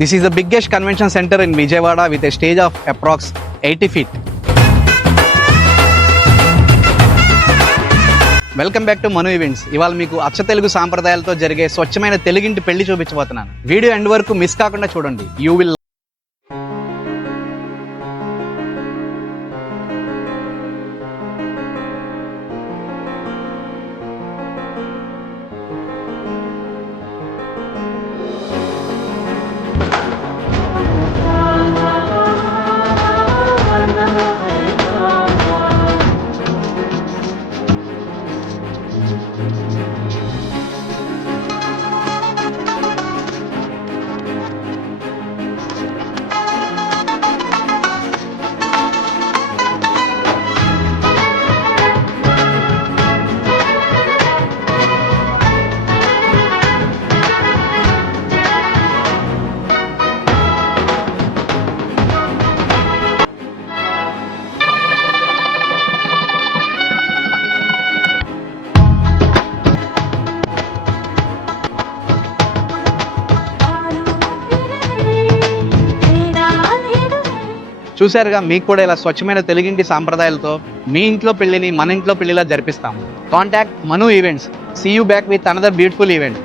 This is the biggest convention center in Vijayawada with a stage of approx 80 feet. Welcome back to Manu events. ఇవాళ మీకు అచ్చ తెలుగు సాంప్రదాయాలతో జరిగే స్వచ్ఛమైన తెలుగింటి పెళ్లి చూపించబోతున్నాను. వీడియో ఎండ్ వరకు మిస్ కాకుండా చూడండి. యూ విల్ చూశారుగా, మీకు కూడా ఇలా స్వచ్ఛమైన తెలుగింటి సాంప్రదాయాలతో మీ ఇంట్లో పెళ్లిని మన ఇంట్లో పెళ్లిలా జరిపిస్తాం. Contact Manu events. See you back with another beautiful event.